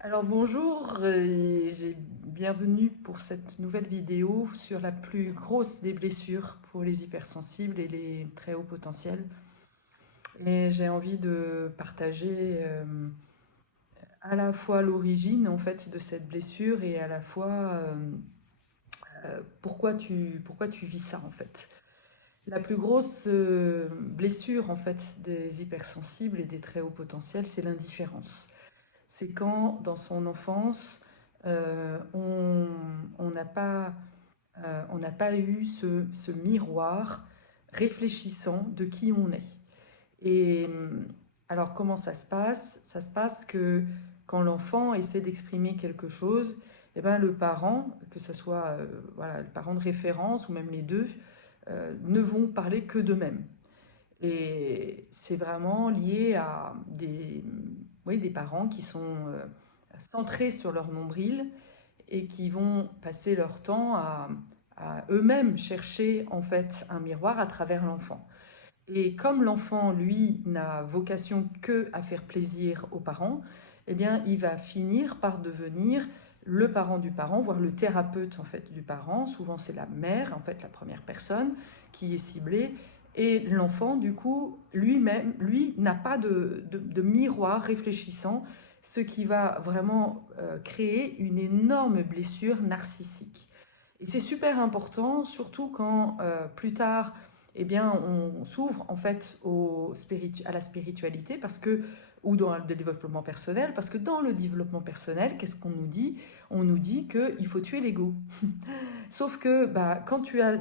Alors bonjour et bienvenue pour cette nouvelle vidéo sur la plus grosse des blessures pour les hypersensibles et les très hauts potentiels. Et j'ai envie de partager à la fois l'origine en fait de cette blessure et à la fois pourquoi tu vis ça en fait. La plus grosse blessure en fait des hypersensibles et des très hauts potentiels, c'est l'indifférence. C'est quand, dans son enfance, on n'a pas, on n'a pas eu ce miroir réfléchissant de qui on est. Et alors, comment ça se passe? Ça se passe que quand l'enfant essaie d'exprimer quelque chose, eh ben, le parent, que ce soit voilà, le parent de référence ou même les deux, ne vont parler que d'eux-mêmes. Et c'est vraiment lié à oui, des parents qui sont centrés sur leur nombril et qui vont passer leur temps à eux-mêmes chercher en fait un miroir à travers l'enfant. Et comme l'enfant, lui, n'a vocation que à faire plaisir aux parents, eh bien, il va finir par devenir le parent du parent, voire le thérapeute en fait du parent. Souvent, c'est la mère, en fait, la première personne qui est ciblée. Et l'enfant, du coup, lui-même, lui, n'a pas de miroir réfléchissant, ce qui va vraiment créer une énorme blessure narcissique. Et c'est super important, surtout quand plus tard, eh bien, on s'ouvre en fait à la spiritualité parce que, ou dans le développement personnel, parce que dans le développement personnel, qu'est-ce qu'on nous dit? On nous dit qu'il faut tuer l'ego. Sauf que bah, quand tu as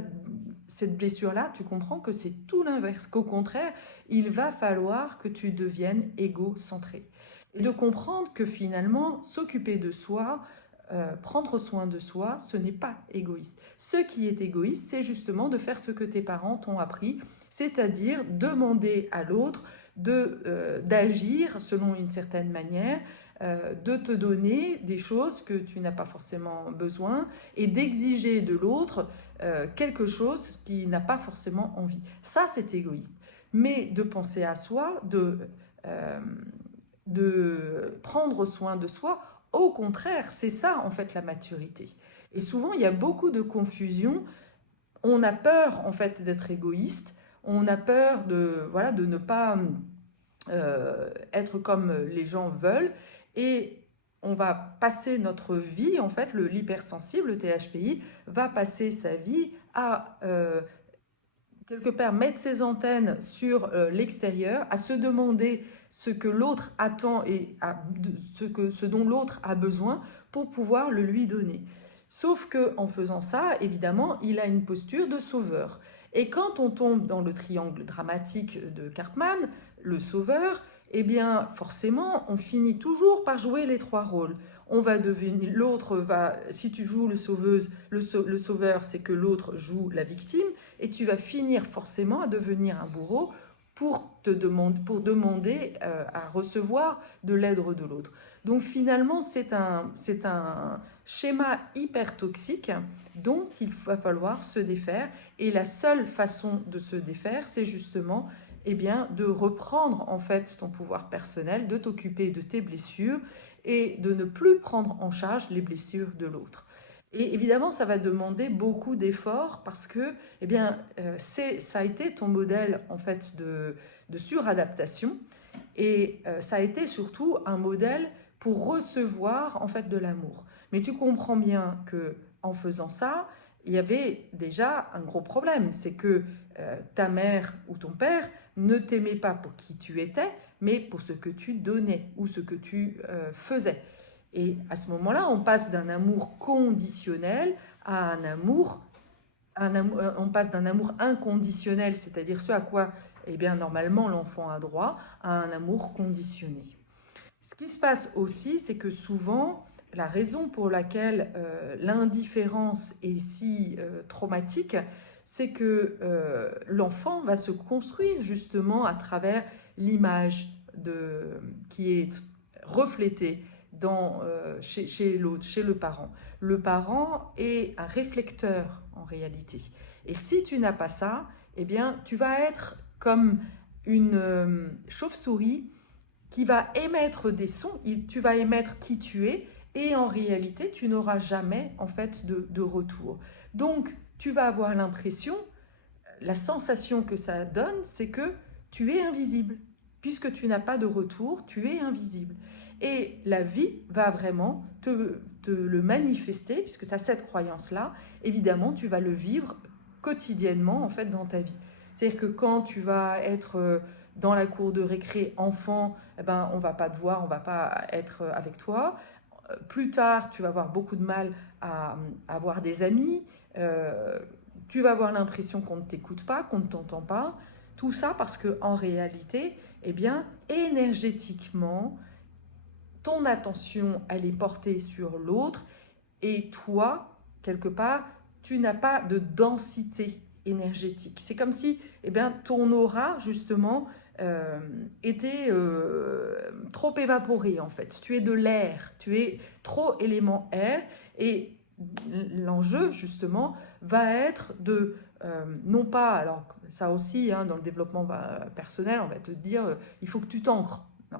cette blessure-là, tu comprends que c'est tout l'inverse, qu'au contraire, il va falloir que tu deviennes égocentré. Et de comprendre que finalement, s'occuper de soi, prendre soin de soi, ce n'est pas égoïste. Ce qui est égoïste, c'est justement de faire ce que tes parents t'ont appris, c'est-à-dire demander à l'autre d'agir selon une certaine manière, de te donner des choses que tu n'as pas forcément besoin et d'exiger de l'autre quelque chose qui n'a pas forcément envie. Ça, c'est égoïste. Mais de penser à soi, euh, de prendre soin de soi, au contraire, c'est ça en fait la maturité. Et souvent, il y a beaucoup de confusion. On a peur en fait d'être égoïste. On a peur de, voilà, de ne pas être comme les gens veulent. Et on va passer notre vie, en fait, l'hypersensible, le THPI, va passer sa vie à quelque part mettre ses antennes sur l'extérieur, à se demander ce que l'autre attend et ce dont l'autre a besoin pour pouvoir le lui donner. Sauf que en faisant ça, évidemment, il a une posture de sauveur. Et quand on tombe dans le triangle dramatique de Cartman, le sauveur, eh bien, forcément, on finit toujours par jouer les trois rôles. On va devenir, l'autre va, si tu joues le sauveur, c'est que l'autre joue la victime, et tu vas finir forcément à devenir un bourreau pour demander à recevoir de l'aide de l'autre. Donc finalement, c'est un schéma hyper toxique dont il va falloir se défaire. Et la seule façon de se défaire, c'est justement eh bien, de reprendre en fait ton pouvoir personnel, de t'occuper de tes blessures et de ne plus prendre en charge les blessures de l'autre. Et évidemment, ça va demander beaucoup d'efforts parce que, eh bien, ça a été ton modèle en fait de suradaptation et ça a été surtout un modèle pour recevoir en fait de l'amour. Mais tu comprends bien que en faisant ça, il y avait déjà un gros problème, c'est que ta mère ou ton père ne t'aimait pas pour qui tu étais, mais pour ce que tu donnais ou ce que tu faisais. Et à ce moment-là, on passe d'un amour conditionnel à on passe d'un amour inconditionnel, c'est-à-dire ce à quoi, eh bien, normalement l'enfant a droit, à un amour conditionné. Ce qui se passe aussi, c'est que souvent, la raison pour laquelle l'indifférence est si traumatique, c'est que l'enfant va se construire justement à travers l'image qui est reflétée chez l'autre, chez le parent. Le parent est un réflecteur en réalité. Et si tu n'as pas ça, eh bien, tu vas être comme une chauve-souris qui va émettre des sons, tu vas émettre qui tu es, et en réalité, tu n'auras jamais en fait de retour. Donc, tu vas avoir l'impression, la sensation que ça donne, c'est que tu es invisible. Puisque tu n'as pas de retour, tu es invisible. Et la vie va vraiment te le manifester, puisque tu as cette croyance-là. Évidemment, tu vas le vivre quotidiennement en fait dans ta vie. C'est-à-dire que quand tu vas être dans la cour de récré enfant, eh ben, on ne va pas te voir, on ne va pas être avec toi. Plus tard, tu vas avoir beaucoup de mal à avoir des amis. Tu vas avoir l'impression qu'on ne t'écoute pas, qu'on ne t'entend pas. Tout ça parce qu'en réalité, eh bien, énergétiquement, ton attention, elle est portée sur l'autre et toi, quelque part, tu n'as pas de densité énergétique. C'est comme si eh bien, ton aura, justement, était trop évaporé en fait. Tu es de l'air, tu es trop élément air et l'enjeu justement va être de non pas, alors ça aussi hein, dans le développement personnel on va te dire il faut que tu t'ancres. Non,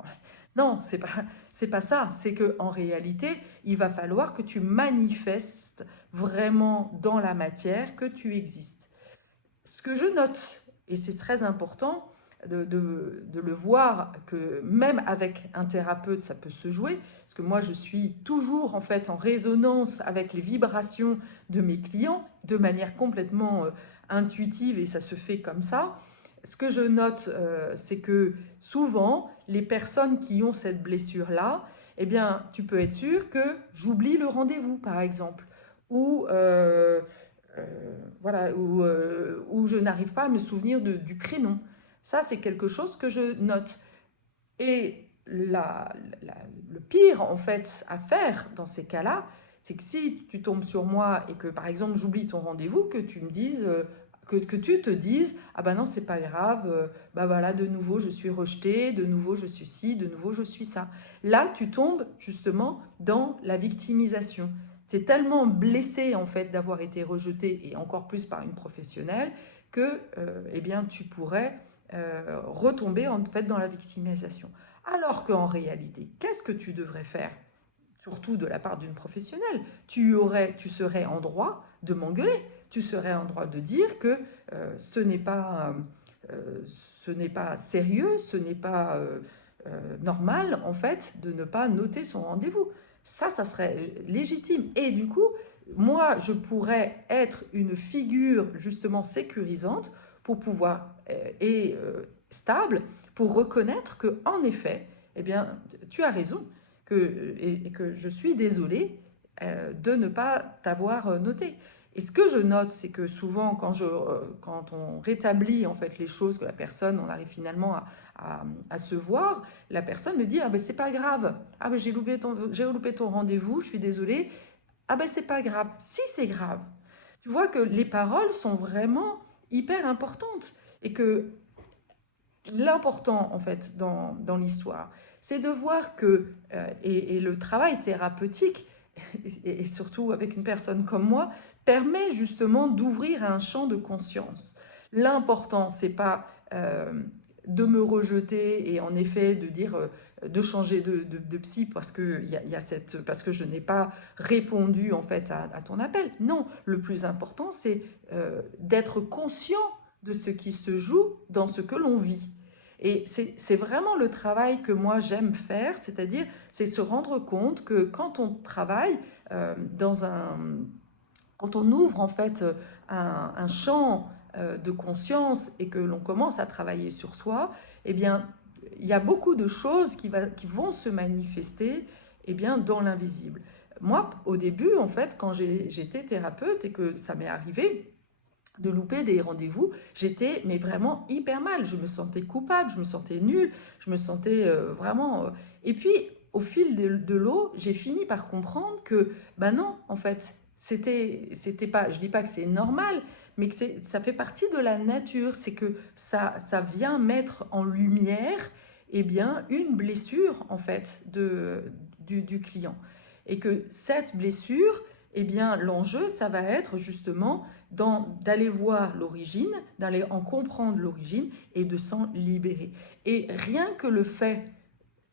non c'est pas ça, c'est qu'en réalité il va falloir que tu manifestes vraiment dans la matière que tu existes. Ce que je note, et c'est très important de le voir, que même avec un thérapeute, ça peut se jouer, parce que moi, je suis toujours en fait en résonance avec les vibrations de mes clients, de manière complètement intuitive, et ça se fait comme ça. Ce que je note, c'est que souvent, les personnes qui ont cette blessure-là, eh bien, tu peux être sûr que j'oublie le rendez-vous, par exemple, ou voilà, où je n'arrive pas à me souvenir du prénom. Ça, c'est quelque chose que je note. Et le pire, en fait, à faire dans ces cas-là, c'est que si tu tombes sur moi et que, par exemple, j'oublie ton rendez-vous, que tu me dises, que tu te dises, ah ben non, c'est pas grave, bah voilà, de nouveau, je suis rejetée, de nouveau, je suis ci, de nouveau, je suis ça. Là, tu tombes justement dans la victimisation. Tu es tellement blessé, en fait, d'avoir été rejeté, et encore plus par une professionnelle, que, eh bien, tu pourrais retomber en fait dans la victimisation. Alors qu'en réalité, qu'est-ce que tu devrais faire? Surtout de la part d'une professionnelle, tu serais en droit de m'engueuler, tu serais en droit de dire que ce n'est pas sérieux, ce n'est pas normal en fait de ne pas noter son rendez-vous. Ça serait légitime. Et du coup, moi, je pourrais être une figure justement sécurisante pour pouvoir stable pour reconnaître que en effet, eh bien, tu as raison et que je suis désolée de ne pas t'avoir noté. Et ce que je note, c'est que souvent, quand on rétablit en fait les choses, que la personne, on arrive finalement à se voir, la personne me dit ah ben c'est pas grave, ah ben j'ai loupé ton rendez-vous, je suis désolée, ah ben c'est pas grave. Si c'est grave, tu vois que les paroles sont vraiment hyper importantes et que l'important en fait dans l'histoire, c'est de voir que, et le travail thérapeutique, et surtout avec une personne comme moi, permet justement d'ouvrir un champ de conscience. L'important, c'est pas de me rejeter et en effet de dire de changer de psy parce que, parce que je n'ai pas répondu en fait à ton appel. Non, le plus important, c'est d'être conscient de ce qui se joue dans ce que l'on vit. Et c'est vraiment le travail que moi j'aime faire, c'est-à-dire c'est se rendre compte que quand on travaille quand on ouvre en fait un champ de conscience et que l'on commence à travailler sur soi, eh bien il y a beaucoup de choses qui vont se manifester eh bien, dans l'invisible. Moi, au début, en fait, quand j'étais thérapeute et que ça m'est arrivé, de louper des rendez-vous, j'étais mais vraiment hyper mal, je me sentais coupable, je me sentais nulle, je me sentais vraiment... Et puis, au fil de l'eau, j'ai fini par comprendre que, ben non, en fait, c'était pas, je dis pas que c'est normal, mais que ça fait partie de la nature, c'est que ça vient mettre en lumière, eh bien, une blessure, en fait, du client. Et que cette blessure, eh bien, l'enjeu, ça va être justement d'aller voir l'origine, d'aller en comprendre l'origine et de s'en libérer. Et rien que le fait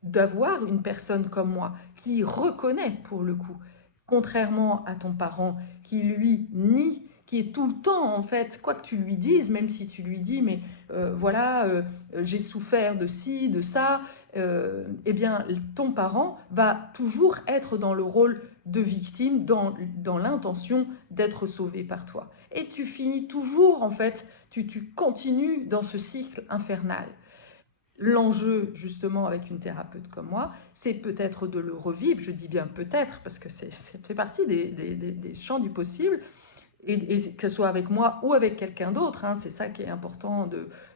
d'avoir une personne comme moi qui reconnaît pour le coup, contrairement à ton parent qui lui nie, qui est tout le temps en fait, quoi que tu lui dises, même si tu lui dis mais voilà, j'ai souffert de ci, de ça, eh bien ton parent va toujours être dans le rôle de victime, dans l'intention d'être sauvé par toi. Et tu finis toujours en fait, tu continues dans ce cycle infernal. L'enjeu, justement, avec une thérapeute comme moi, c'est peut-être de le revivre. Je dis bien peut-être, parce que ça fait partie des champs du possible, et que ce soit avec moi ou avec quelqu'un d'autre, hein, c'est ça qui est important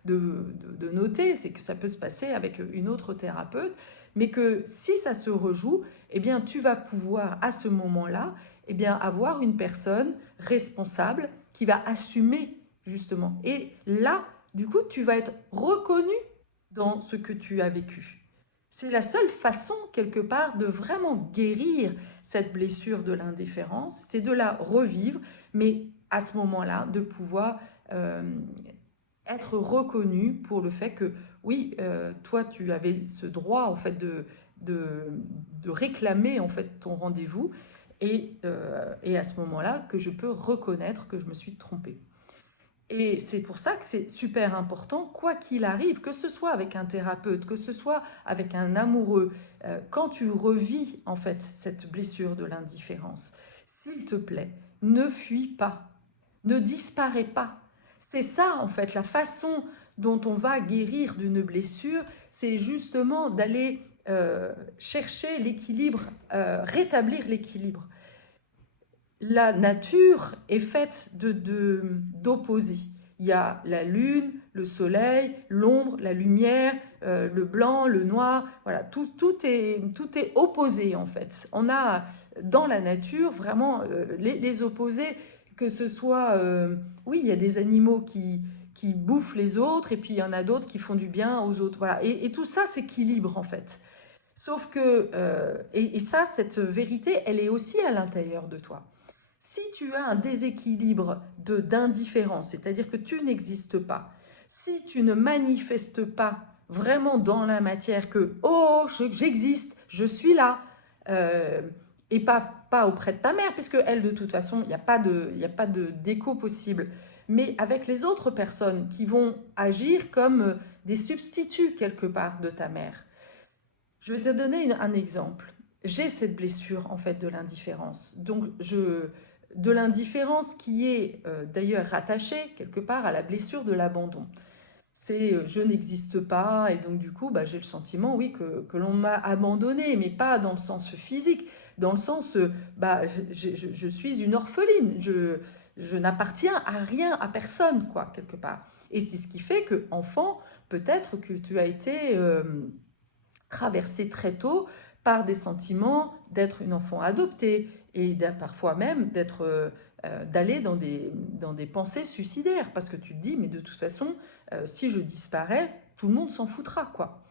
de noter, c'est que ça peut se passer avec une autre thérapeute, mais que si ça se rejoue, eh bien, tu vas pouvoir, à ce moment-là, eh bien, avoir une personne responsable qui va assumer, justement. Et là, du coup, tu vas être reconnu dans ce que tu as vécu. C'est la seule façon, quelque part, de vraiment guérir cette blessure de l'indifférence, c'est de la revivre, mais à ce moment-là, de pouvoir être reconnu pour le fait que, oui, toi, tu avais ce droit, en fait, de réclamer, en fait, ton rendez-vous, et à ce moment-là, que je peux reconnaître que je me suis trompée. Et c'est pour ça que c'est super important, quoi qu'il arrive, que ce soit avec un thérapeute, que ce soit avec un amoureux, quand tu revis en fait cette blessure de l'indifférence, s'il te plaît, ne fuis pas, ne disparais pas. C'est ça en fait, la façon dont on va guérir d'une blessure, c'est justement d'aller chercher l'équilibre, rétablir l'équilibre. La nature est faite d'opposés. Il y a la lune, le soleil, l'ombre, la lumière, le blanc, le noir. Voilà, tout est opposé en fait. On a dans la nature vraiment les opposés, que ce soit, oui, il y a des animaux qui bouffent les autres et puis il y en a d'autres qui font du bien aux autres. Voilà, et tout ça s'équilibre en fait. Sauf que, et ça, cette vérité, elle est aussi à l'intérieur de toi. Si tu as un déséquilibre d'indifférence, c'est-à-dire que tu n'existes pas, si tu ne manifestes pas vraiment dans la matière que « oh, j'existe, je suis là et pas auprès de ta mère, puisque elle, de toute façon, il n'y a pas d'écho possible, mais avec les autres personnes qui vont agir comme des substituts quelque part de ta mère. Je vais te donner un exemple. J'ai cette blessure en fait de l'indifférence. Donc de l'indifférence qui est d'ailleurs rattachée quelque part à la blessure de l'abandon. C'est je n'existe pas et donc du coup j'ai le sentiment oui que l'on m'a abandonné, mais pas dans le sens physique, dans le sens je suis une orpheline, je n'appartiens à rien, à personne quoi quelque part. Et c'est ce qui fait que enfant, peut-être que tu as été traversé très tôt par des sentiments d'être une enfant adoptée et parfois même d'aller dans des pensées suicidaires parce que tu te dis mais de toute façon si je disparais tout le monde s'en foutra quoi.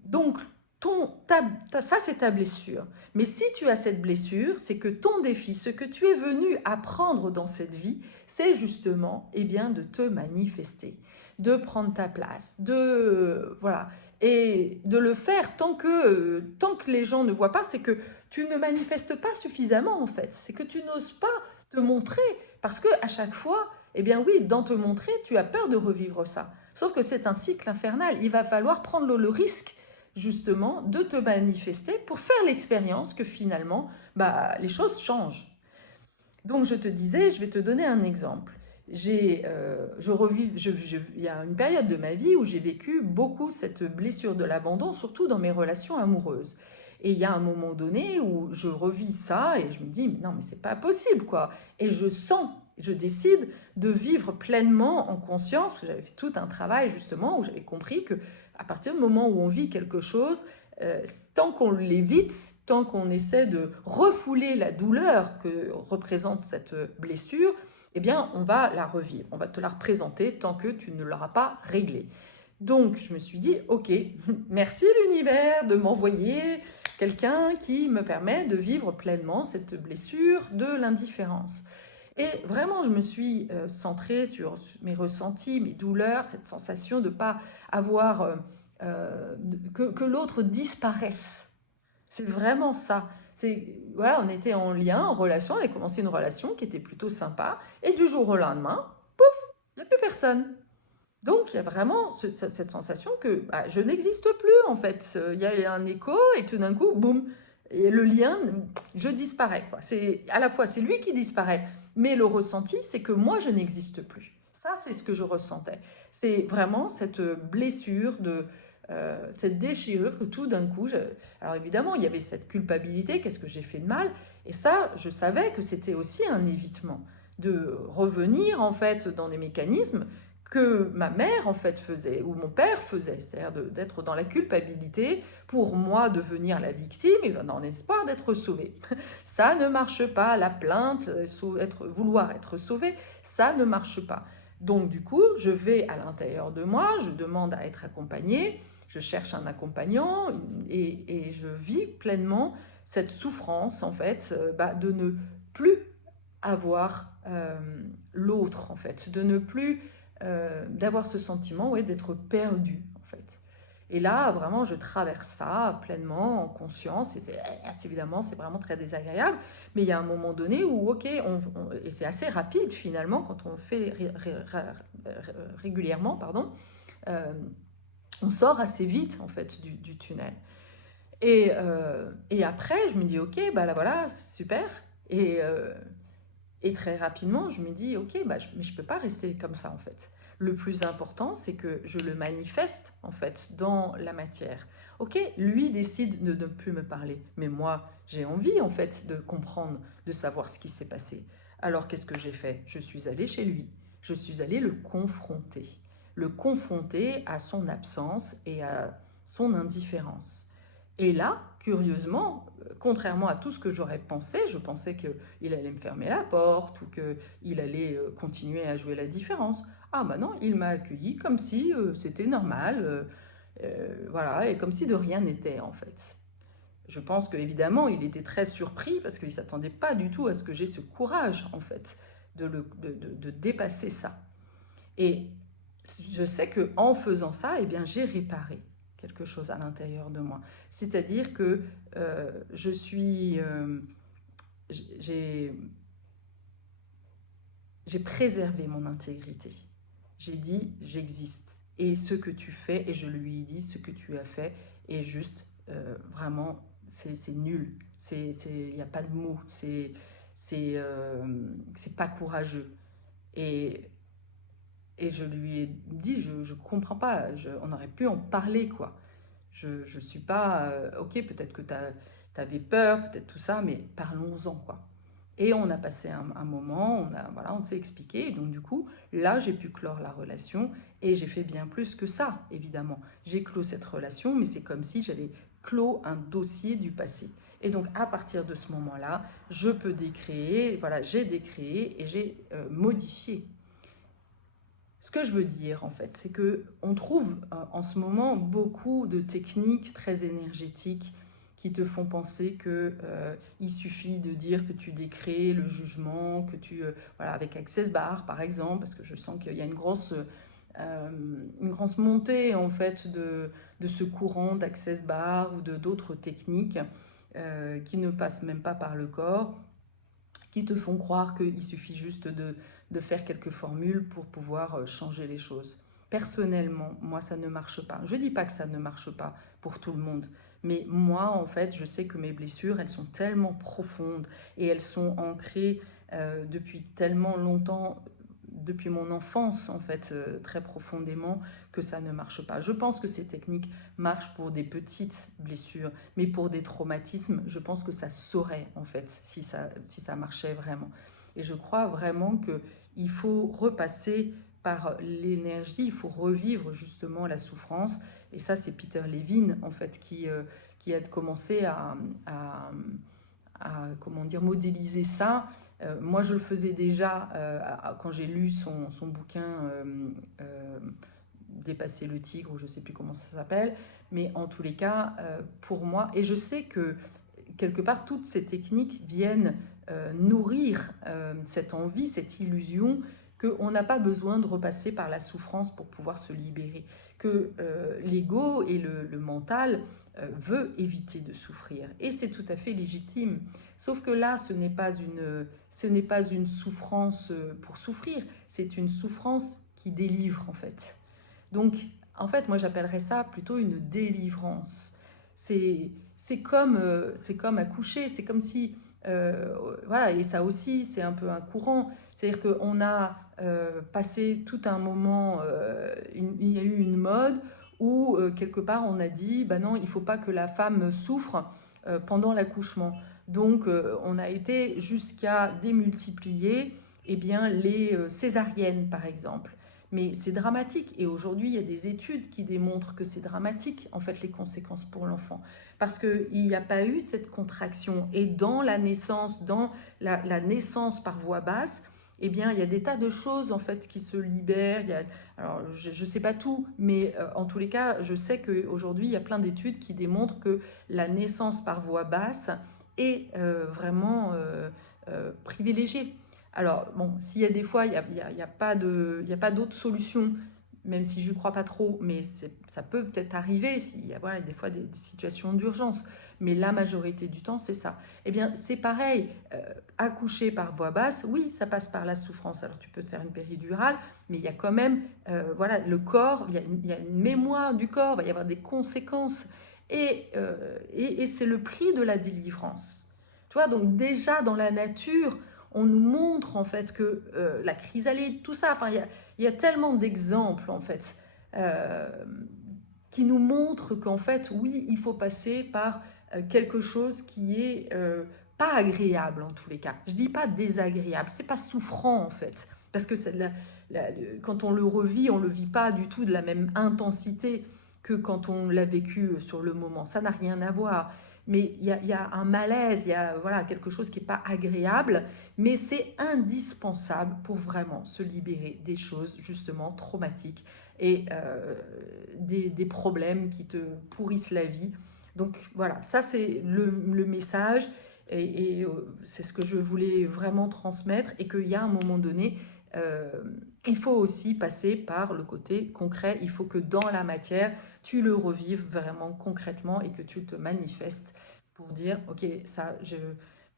Donc ça c'est ta blessure, mais si tu as cette blessure, c'est que ton défi, ce que tu es venu apprendre dans cette vie, c'est justement de te manifester, de prendre ta place, voilà, et de le faire tant que les gens ne voient pas, c'est que tu ne manifestes pas suffisamment en fait, c'est que tu n'oses pas te montrer, parce que à chaque fois, oui, dans te montrer, tu as peur de revivre ça. Sauf que c'est un cycle infernal, il va falloir prendre le risque justement de te manifester pour faire l'expérience que finalement, les choses changent. Donc je te disais, je vais te donner un exemple. Il y a une période de ma vie où j'ai vécu beaucoup cette blessure de l'abandon, surtout dans mes relations amoureuses. Et il y a un moment donné où je revis ça et je me dis, non mais c'est pas possible quoi. Et je décide de vivre pleinement en conscience, parce que j'avais fait tout un travail justement où j'avais compris que à partir du moment où on vit quelque chose, tant qu'on l'évite, tant qu'on essaie de refouler la douleur que représente cette blessure, on va la revivre, on va te la représenter tant que tu ne l'auras pas réglée. Donc, je me suis dit, ok, merci l'univers de m'envoyer quelqu'un qui me permet de vivre pleinement cette blessure de l'indifférence. Et vraiment, je me suis centrée sur mes ressentis, mes douleurs, cette sensation de ne pas avoir que l'autre disparaisse. C'est vraiment ça. Voilà, on était en lien, en relation, on avait commencé une relation qui était plutôt sympa, et du jour au lendemain, pouf, il n'y a plus personne. Donc, il y a vraiment cette sensation que bah, je n'existe plus, en fait. Il y a un écho, et tout d'un coup, boum, et le lien, je disparais, quoi. À la fois, c'est lui qui disparaît, mais le ressenti, c'est que moi, je n'existe plus. Ça, c'est ce que je ressentais. C'est vraiment cette blessure, cette déchirure que tout d'un coup, alors évidemment, il y avait cette culpabilité, qu'est-ce que j'ai fait de mal? Et ça, je savais que c'était aussi un évitement de revenir, en fait, dans des mécanismes que ma mère en fait faisait ou mon père faisait, c'est-à-dire d'être dans la culpabilité pour moi devenir la victime et dans l'espoir d'être sauvé. Ça ne marche pas, la plainte, vouloir être sauvé, ça ne marche pas. Donc du coup, je vais à l'intérieur de moi, je demande à être accompagnée, je cherche un accompagnant et je vis pleinement cette souffrance en fait de ne plus avoir l'autre en fait, de ne plus d'avoir ce sentiment ouais, d'être perdu en fait. Et là, vraiment, je traverse ça pleinement, en conscience, et évidemment, c'est vraiment très désagréable, mais il y a un moment donné où, ok, et c'est assez rapide finalement, quand on fait régulièrement, pardon, euh, on sort assez vite en fait du tunnel. Et après, je me dis, ok, bah là voilà, c'est super, et, euh, et très rapidement, je me dis, ok, mais je ne peux pas rester comme ça en fait. Le plus important, c'est que je le manifeste en fait dans la matière. Ok, lui décide de ne plus me parler, mais moi, j'ai envie en fait de comprendre, de savoir ce qui s'est passé. Alors qu'est-ce que j'ai fait? Je suis allée chez lui, je suis allée le confronter à son absence et à son indifférence. Et là, curieusement, contrairement à tout ce que j'aurais pensé, je pensais qu'il allait me fermer la porte ou qu'il allait continuer à jouer la différence. Ah bah non, il m'a accueilli comme si c'était normal, voilà, et comme si de rien n'était en fait. Je pense qu'évidemment, il était très surpris parce qu'il ne s'attendait pas du tout à ce que j'ai ce courage en fait de dépasser ça. Et je sais qu'en faisant ça, eh bien, j'ai réparé quelque chose à l'intérieur de moi. C'est-à-dire que je suis... j'ai préservé mon intégrité. J'ai dit, j'existe. Et ce que tu fais, et je lui ai dit, ce que tu as fait est juste, vraiment, c'est nul. Il n'y a pas de mots. C'est pas courageux. Et Et je lui ai dit, je ne comprends pas, on aurait pu en parler, quoi. Je ne suis pas, ok, peut-être que tu avais peur, peut-être tout ça, mais parlons-en, quoi. Et on a passé un moment, voilà, on s'est expliqué, et donc du coup, là, j'ai pu clore la relation, et j'ai fait bien plus que ça, évidemment. J'ai clos cette relation, mais c'est comme si j'avais clos un dossier du passé. Et donc, à partir de ce moment-là, je peux décréer, voilà, j'ai décréé et j'ai modifié. Ce que je veux dire, en fait, c'est que on trouve en ce moment beaucoup de techniques très énergétiques qui te font penser que il suffit de dire que tu décrées le jugement, que voilà, avec Access Bar par exemple, parce que je sens qu'il y a une grosse montée en fait de ce courant d'Access Bar ou de d'autres techniques qui ne passent même pas par le corps, qui te font croire qu'il suffit juste de faire quelques formules pour pouvoir changer les choses. Personnellement, moi, ça ne marche pas. Je ne dis pas que ça ne marche pas pour tout le monde, mais moi, en fait, je sais que mes blessures, elles sont tellement profondes et elles sont ancrées depuis tellement longtemps, depuis mon enfance, en fait, très profondément, que ça ne marche pas. Je pense que ces techniques marchent pour des petites blessures, mais pour des traumatismes, je pense que ça saurait, en fait, si ça marchait vraiment. Et je crois vraiment qu'il faut repasser par l'énergie, il faut revivre justement la souffrance. Et ça, c'est Peter Levine, en fait, qui a commencé à comment dire, modéliser ça. Moi, je le faisais déjà quand j'ai lu son bouquin Dépasser le tigre, ou je ne sais plus comment ça s'appelle. Mais en tous les cas, pour moi, et je sais que quelque part, toutes ces techniques viennent nourrir cette envie, cette illusion qu'on n'a pas besoin de repasser par la souffrance pour pouvoir se libérer, que l'ego et le mental veut éviter de souffrir. Et c'est tout à fait légitime. Sauf que là, ce n'est pas une souffrance pour souffrir, c'est une souffrance qui délivre en fait. Donc, en fait, moi j'appellerais ça plutôt une délivrance. C'est comme accoucher, c'est comme si, voilà, et ça aussi c'est un peu un courant, c'est-à-dire qu'on a passé tout un moment, il y a eu une mode où quelque part on a dit, bah non, il ne faut pas que la femme souffre pendant l'accouchement. Donc on a été jusqu'à démultiplier eh bien, les césariennes par exemple. Mais c'est dramatique et aujourd'hui il y a des études qui démontrent que c'est dramatique en fait les conséquences pour l'enfant parce qu'il n'y a pas eu cette contraction et dans la naissance, dans la naissance par voie basse, eh bien il y a des tas de choses en fait qui se libèrent. Alors je ne sais pas tout, mais en tous les cas je sais qu'aujourd'hui il y a plein d'études qui démontrent que la naissance par voie basse est vraiment privilégiée. Alors, bon, s'il y a des fois, il y a pas d'autre solution, même si je ne crois pas trop, mais ça peut peut-être arriver, s'il y a voilà, des fois des situations d'urgence. Mais la majorité du temps, c'est ça. Eh bien, c'est pareil, accoucher par voie basse, oui, ça passe par la souffrance. Alors, tu peux te faire une péridurale, mais il y a quand même, voilà, le corps, il y a une mémoire du corps, il va y avoir des conséquences. Et c'est le prix de la délivrance. Tu vois, donc déjà dans la nature, on nous montre en fait que la chrysalide, tout ça, enfin, il y a tellement d'exemples en fait euh, qui nous montrent qu'en fait, oui, il faut passer par quelque chose qui est pas agréable en tous les cas. Je dis pas désagréable, c'est pas souffrant en fait, parce que quand on le revit, on le vit pas du tout de la même intensité que quand on l'a vécu sur le moment. Ça n'a rien à voir. Mais il y a un malaise, il y a voilà, quelque chose qui n'est pas agréable, mais c'est indispensable pour vraiment se libérer des choses justement traumatiques et des problèmes qui te pourrissent la vie. Donc voilà, ça c'est le message et c'est ce que je voulais vraiment transmettre et qu'il y a un moment donné, il faut aussi passer par le côté concret, il faut que dans la matière, tu le revives vraiment concrètement et que tu te manifestes pour dire, ok, ça,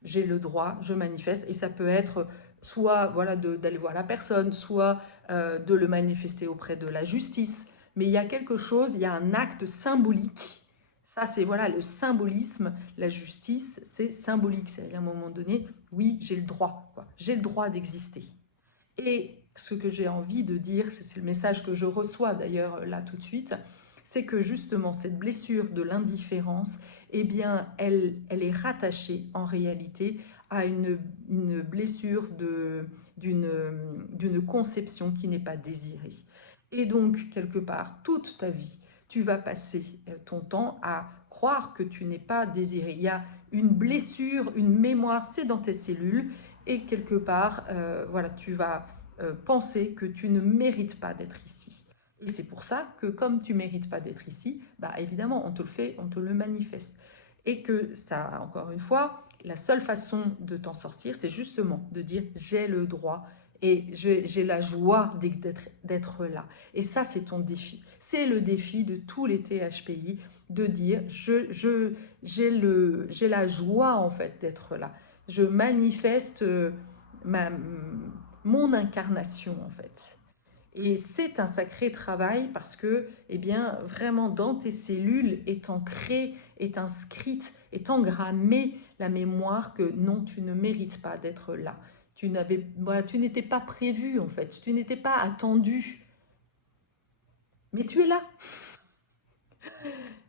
j'ai le droit, je manifeste, et ça peut être soit voilà, d'aller voir la personne, soit de le manifester auprès de la justice, mais il y a quelque chose, il y a un acte symbolique, ça c'est voilà le symbolisme, la justice c'est symbolique, c'est à un moment donné, oui j'ai le droit, j'ai le droit d'exister. Et ce que j'ai envie de dire, c'est le message que je reçois d'ailleurs là tout de suite, c'est que justement cette blessure de l'indifférence, eh bien, elle est rattachée en réalité à une blessure d'une conception qui n'est pas désirée. Et donc, quelque part, toute ta vie, tu vas passer ton temps à croire que tu n'es pas désiré. Il y a une blessure, une mémoire, c'est dans tes cellules, et quelque part, voilà, tu vas penser que tu ne mérites pas d'être ici. Et c'est pour ça que comme tu ne mérites pas d'être ici, bah évidemment, on te le fait, on te le manifeste. Et que ça, encore une fois, la seule façon de t'en sortir, c'est justement de dire j'ai le droit et j'ai la joie d'être là. Et ça, c'est ton défi. C'est le défi de tous les THPI de dire j'ai la joie en fait d'être là. Je manifeste mon incarnation en fait. Et c'est un sacré travail parce que, eh bien, vraiment dans tes cellules est ancrée, est inscrite, est engrammée la mémoire que non, tu ne mérites pas d'être là. Voilà, tu n'étais pas prévu en fait, tu n'étais pas attendu, mais tu es là.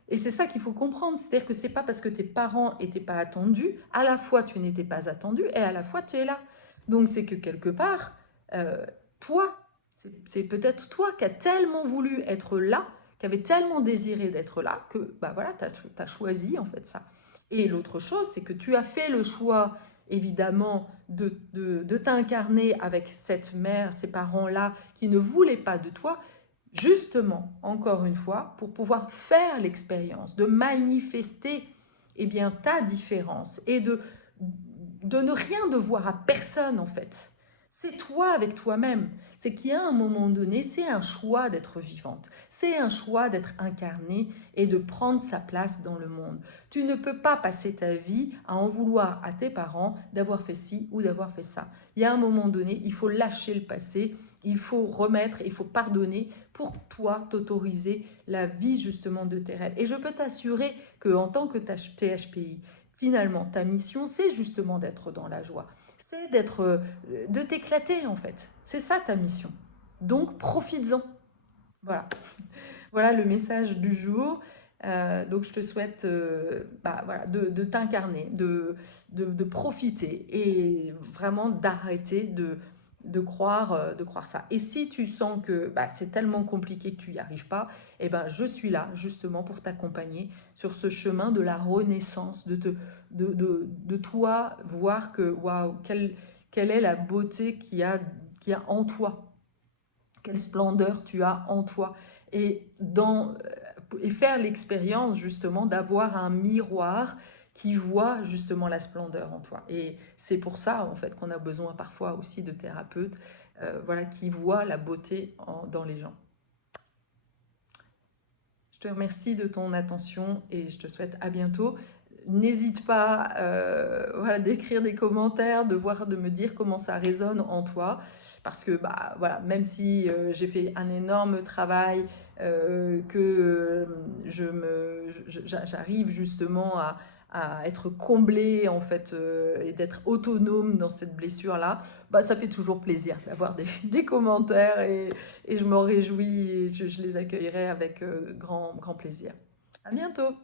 Et c'est ça qu'il faut comprendre, c'est-à-dire que c'est pas parce que tes parents n'étaient pas attendus, à la fois tu n'étais pas attendu et à la fois tu es là. Donc c'est que quelque part, toi, c'est peut-être toi qui as tellement voulu être là, qui avait tellement désiré d'être là, que bah voilà, tu as choisi en fait ça. Et l'autre chose, c'est que tu as fait le choix, évidemment, de t'incarner avec cette mère, ces parents-là, qui ne voulaient pas de toi, justement, encore une fois, pour pouvoir faire l'expérience, de manifester eh bien, ta différence et de ne rien devoir à personne en fait. C'est toi avec toi-même. C'est qu'il y a un moment donné, c'est un choix d'être vivante, c'est un choix d'être incarnée et de prendre sa place dans le monde. Tu ne peux pas passer ta vie à en vouloir à tes parents d'avoir fait ci ou d'avoir fait ça. Il y a un moment donné, il faut lâcher le passé, il faut remettre, il faut pardonner pour toi t'autoriser la vie justement de tes rêves. Et je peux t'assurer qu'en tant que THPI, finalement, ta mission, c'est justement d'être dans la joie. C'est de t'éclater en fait. C'est ça ta mission. Donc, profites-en. Voilà. Voilà le message du jour. Donc, je te souhaite voilà, de t'incarner, de profiter et vraiment d'arrêter de croire ça. Et si tu sens que c'est tellement compliqué que tu n'y arrives pas, eh ben, je suis là justement pour t'accompagner sur ce chemin de la renaissance, de toi voir que waouh, quelle est la beauté qu'il y a en toi, quelle splendeur tu as en toi. Et faire l'expérience justement d'avoir un miroir qui voit justement la splendeur en toi. Et c'est pour ça en fait qu'on a besoin parfois aussi de thérapeutes voilà, qui voient la beauté dans les gens. Je te remercie de ton attention et je te souhaite à bientôt. N'hésite pas voilà, d'écrire des commentaires, de me dire comment ça résonne en toi. Parce que voilà, même si j'ai fait un énorme travail, que j'arrive justement à être comblée en fait et d'être autonome dans cette blessure-là, ça fait toujours plaisir d'avoir des commentaires et je m'en réjouis et je les accueillerai avec grand plaisir. À bientôt!